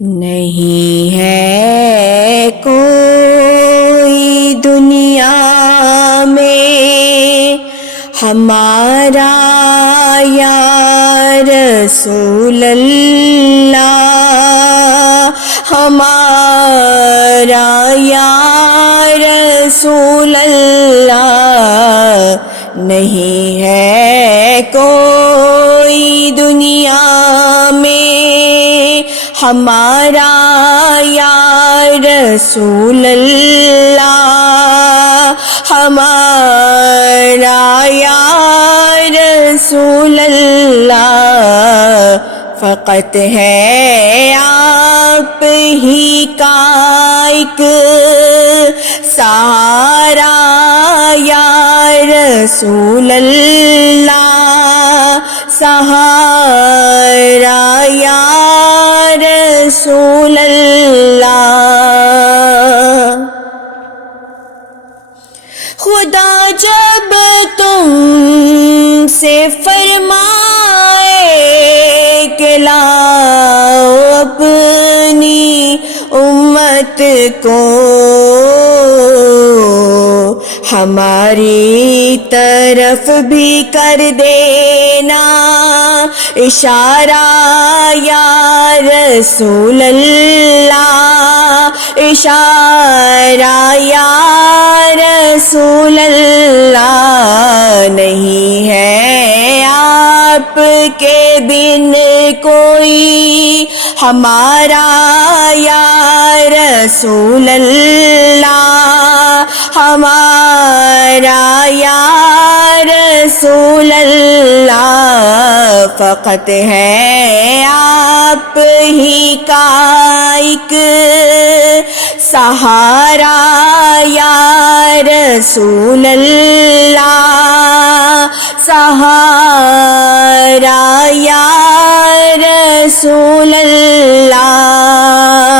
نہیں ہے کوئی دنیا میں ہمارا یا رسول اللہ، ہمارا یا رسول اللہ، نہیں ہے کوئی دنیا میں ہمارا یا رسول اللہ، ہمارا یا رسول اللہ، فقط ہے آپ ہی کا ایک سہارا یا رسول اللہ، سہارا یا رسول اللہ۔ خدا جب تم سے فرمائے کہ لاؤ اپنی امت کو ہماری طرف بھی کر دینا اشارہ یا رسول اللہ، اشارہ یا رسول اللہ، نہیں ہے آپ کے بن کوئی ہمارا یا رسول اللہ، ہمارا یا رسول اللہ، فقط ہے آپ ہی کا ایک سہارا یا رسول اللہ، سہارا یا رسول اللہ۔